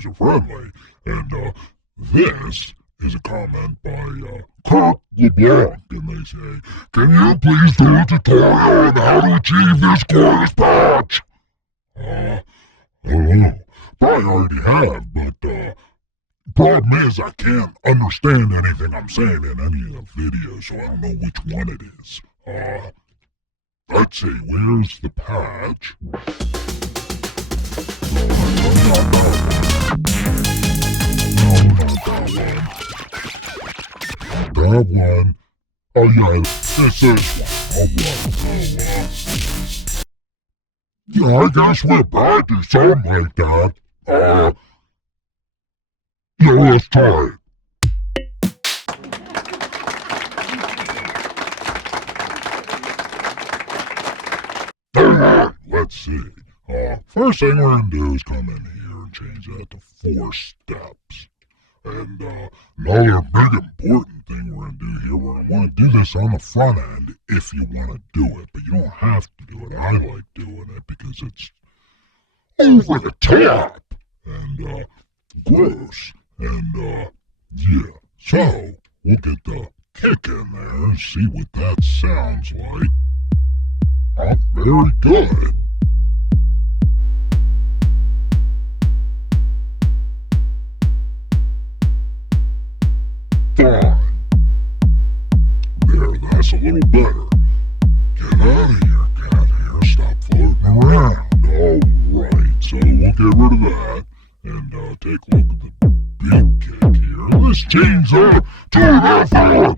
user-friendly. And this is a comment by Kurt LeBlanc, and they say, "Can you please do a tutorial on how to achieve this chorus patch?" I don't know. Probably already have, but problem is I can't understand anything I'm saying in any of the videos, so I don't know which one it is. Let's see, where's the patch? No, not that one. Oh yeah, it's this one. Yeah, I guess we're back to something like that. Yeah, let's try it. Alright, let's see. First thing we're gonna do is come in here and change that to 4 steps. And another big important thing we're gonna do here, we're gonna want to do this on the front end if you want to do it, but you don't have to do it. I like doing it because it's over the top and gross. And yeah, so we'll get the kick in there and see what that sounds like. Very good. Fine. There, that's a little better. Get out of here, cat hair. Stop floating around. Alright, so we'll get rid of that. And take a look at the big kick here. Let's change that to an FM.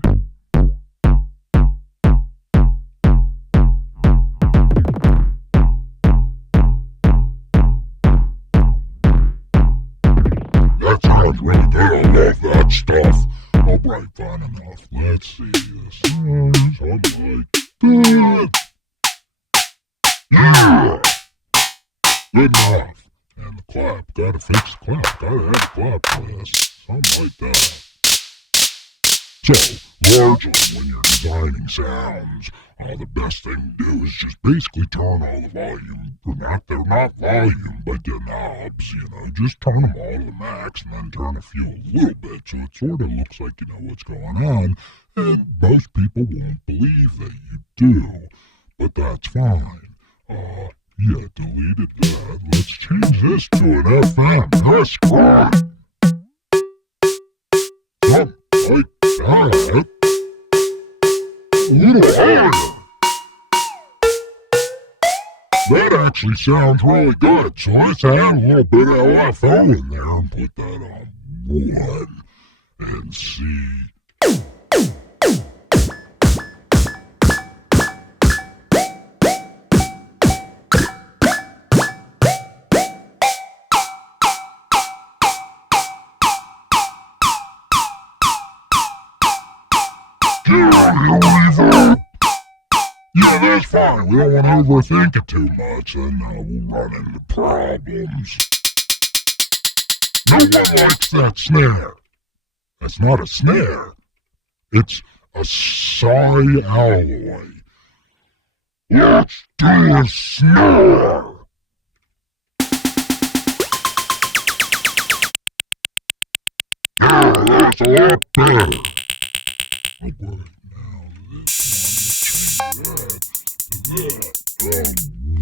That sounds really good. I love that stuff. Alright, fine enough. Let's see this. Something like that. Yeah! Good enough. And the clap, gotta fix the clap, gotta have the clap for this, something like that. So, largely when you're designing sounds, the best thing to do is just basically turn all the volume, they're not volume, but the knobs, just turn them all to the max and then turn a few a little bit, so it sort of looks like you know what's going on, and most people won't believe that you do, but that's fine. Yeah, deleted that. Let's change this to an FM. That's great. Something like that. A little higher. That actually sounds really good. So let's add a little bit of LFO in there and put that on 1 and see. Yeah, that's fine. We don't want to overthink it too much, and we'll run into problems. No one likes that snare. That's not a snare. It's a psi alloy. Let's do a snare. Yeah, that's a lot better. Okay, now this one, that.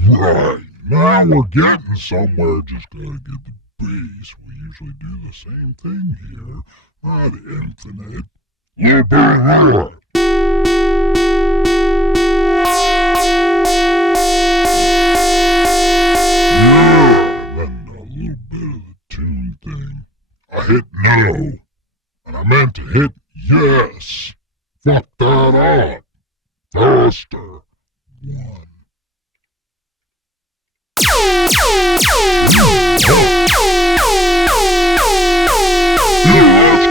Alright, now we're getting somewhere, just gotta get the bass. We usually do the same thing here, not infinite. Little bit of that. Yeah, then a little bit of the tune thing. I hit no, and I meant to hit yes. Fuck that up. Faster. 1. Yeah, that's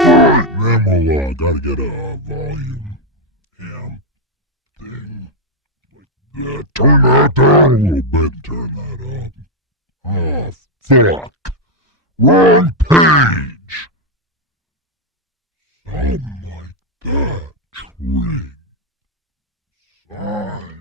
great. Then we'll gotta get a volume amp thing like that. Turn that down a little bit and turn that up. Oh, fuck. Wrong page. Something like that. Trig. Sign.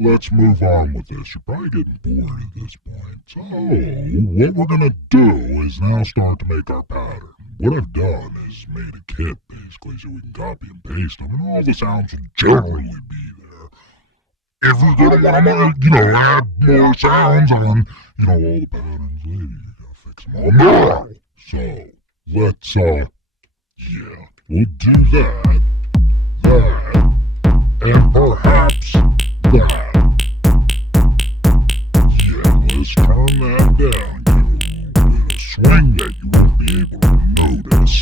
let's move on with this. You're probably getting bored at this point. So, what we're gonna do is now start to make our pattern. What I've done is made a kit, basically, so we can copy and paste them, and all the sounds will generally be there. If you're gonna wanna, add more sounds on, all the patterns later, you gotta fix them all now. So, let's, we'll do that, and perhaps that. Yeah, let's turn that down, give it a little bit of swing that you won't be able to notice.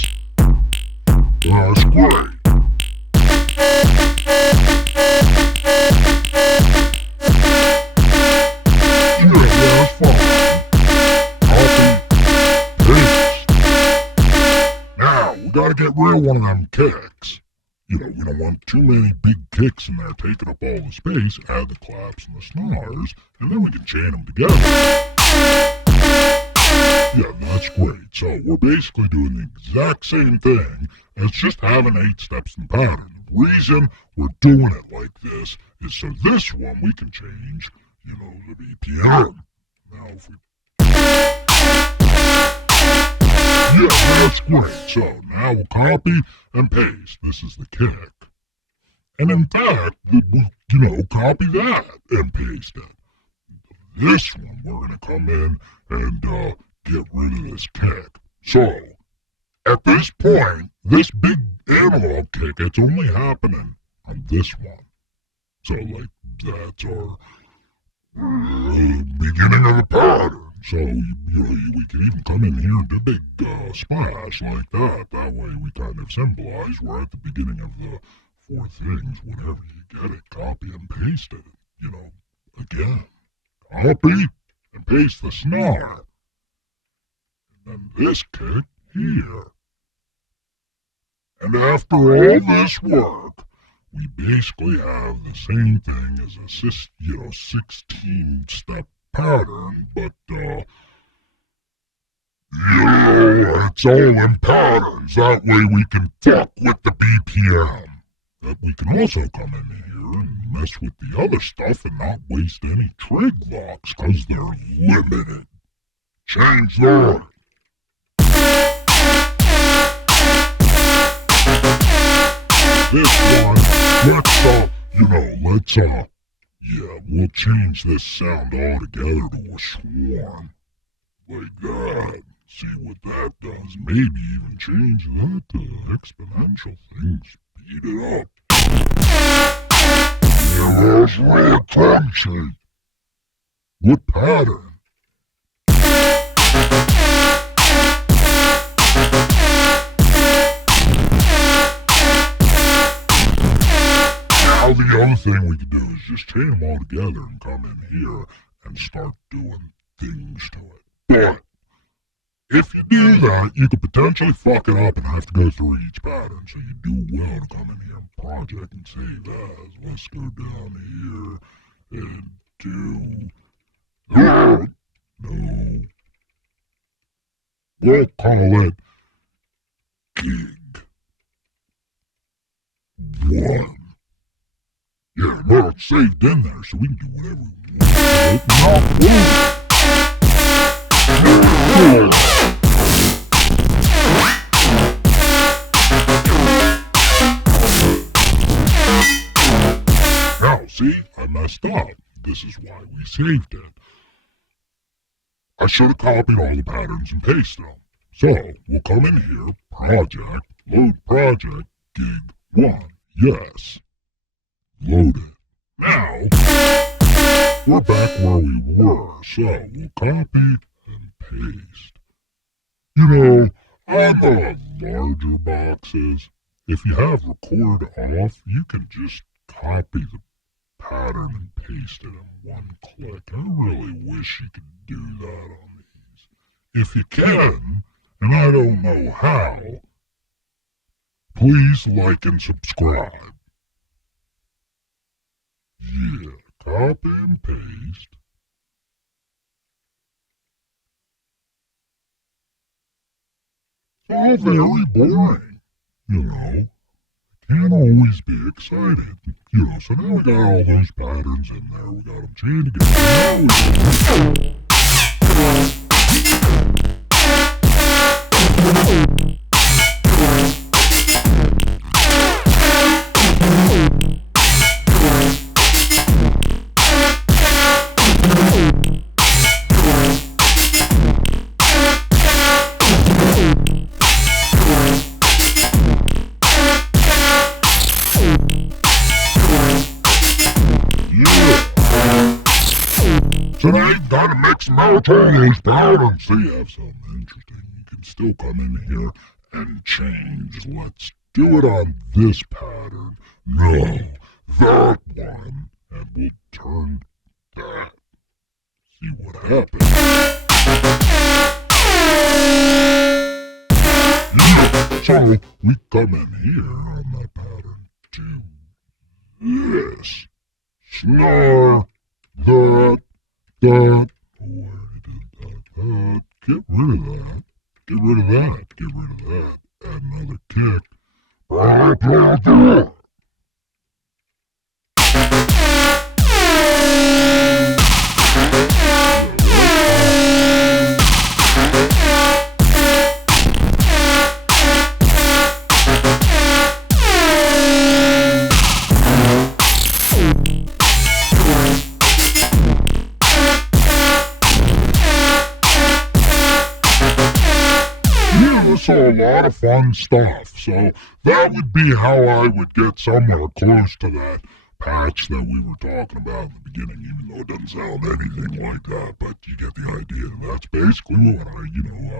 That's great. That's fine. Copy, paste. Now, we gotta get rid of one of them kicks. We don't want too many big kicks in there taking up all the space. Add the claps and the snars, and then we can chain them together. Yeah, that's great. So we're basically doing the exact same thing as just having 8 steps in the pattern. The reason we're doing it like this is so this one we can change, the BPM. Now if we... Yeah, that's great. So now we'll copy and paste. This is the kick. And in fact, we'll, copy that and paste it. This one, we're going to come in and get rid of this kick. So, at this point, this big analog kick, it's only happening on this one. So, that's our beginning of the pattern. So, we can even come in here and do a big splash like that. That way we kind of symbolize we're at the beginning of the 4 things. Whenever you get it, copy and paste it. Again, copy and paste the snare. And then this kick here. And after all this work, we basically have the same thing as a 16-step pattern, but it's all in patterns. That way we can fuck with the BPM. But we can also come in here and mess with the other stuff and not waste any trig locks, cause they're limited. Change that. This one, we'll change this sound altogether to a swarm. Like that. See what that does. Maybe even change that to exponential things. Speed it up. Yeah, that's really crunchy. What pattern? Now the other thing we can do is just chain them all together and come in here and start doing things to it. But if you do that, you could potentially fuck it up and have to go through each pattern. So you do well to come in here and project and save as. Let's go down here and do that. No. We'll call it gig 1. Yeah, now it's saved in there, so we can do whatever we want. Now, see, I messed up. This is why we saved it. I should have copied all the patterns and pasted them. So, we'll come in here, project, load project, gig 1. Yes. Load it. Now, we're back where we were, so we'll copy and paste. On the larger boxes, if you have record off, you can just copy the pattern and paste it in one click. I really wish you could do that on these. If you can, and I don't know how, please like and subscribe. Yeah, copy and paste. It's all very boring, I can't always be excited. You know, so now we got all those patterns in there. We got them chained together. So now you've got to mix and match all those patterns. So you have something interesting. You can still come in here and change. Let's do it on this pattern. No, that one. And we'll turn that. See what happens. Yeah. So we come in here on that pattern to this. Snare, that. Oh, I already did that. Get rid of that. Get rid of that. Get rid of that. Add another kick. So a lot of fun stuff. So that would be how I would get somewhere close to that patch that we were talking about in the beginning, even though it doesn't sound anything like that, but you get the idea. That's basically what I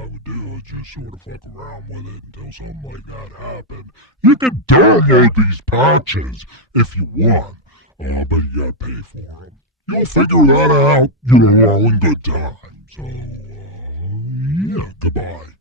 would do, is just sort of fuck around with it until something like that happened. You can download these patches if you want, but you gotta pay for them. You'll figure that out, all in good time. So, yeah, goodbye.